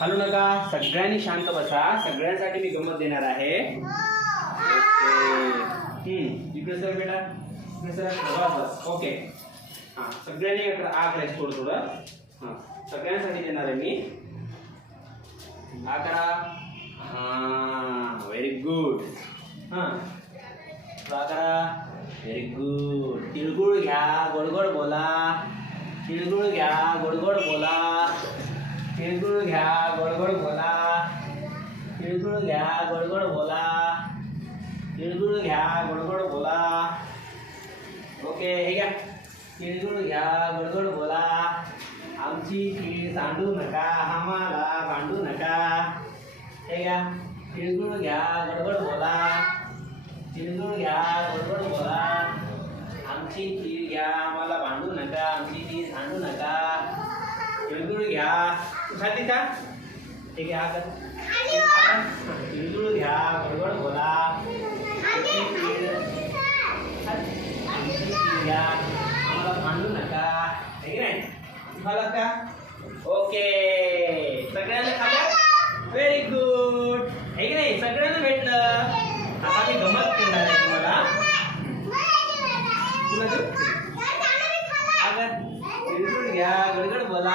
हलू नका, सगळ्यांनी शांत बसा. सगळ्यांसाठी मी गंमत देणार आहे. ओके. इकडे सर बेटा, इकडे सर. बस. ओके. हां, सगळ्यांनी आ करायचं थोडं थोडं. हां, सगळ्यांसाठी देणार आहे मी. आ करा. हां, व्हेरी गुड. हां, आ करा. Very good. तिळगुळ घ्या, गोड गोड बोला. तिळगुळ घ्या, गोड गोड बोला. तिळगुळ घ्या, गोड गोड बोला. तिळगुळ घ्या, गोड गोड बोला. तिळगुळ घ्या, गोड गोड बोला. ओके, हे घ्या. तिळगुळ घ्या, गोड गोड बोला. आमची तीळ सांडू नका, आम्हाला भांडू नका. हे घ्या. तिळगुळ घ्या, गोड गोड बोला. तिळगुळ घ्या, गोड गोड बोला. आमची तीळ घ्या, आम्हाला भांडू नका. आमची तीळ सांडू नका. तिळगुळ घ्या. खाती का? हे घ्या. तिळगुळ घ्या, गोड गोड बोला. आमची तीळ घ्या, आम्हाला भांडू नका. हे की नाही? खाला का? ओके. सगळ्यांना खाल्लं? Very good. हे की नाही? सगळ्यांना भेटलं. आता मी गंमत करणार आहे तुम्हाला. तुला देऊ? अगं तिळगुळ घ्या, गडगड बोला.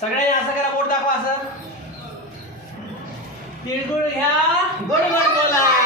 सगळ्यांनी असं करा, बोट दाखवा असं. तिळगुळ घ्या, गोड गोड बोला.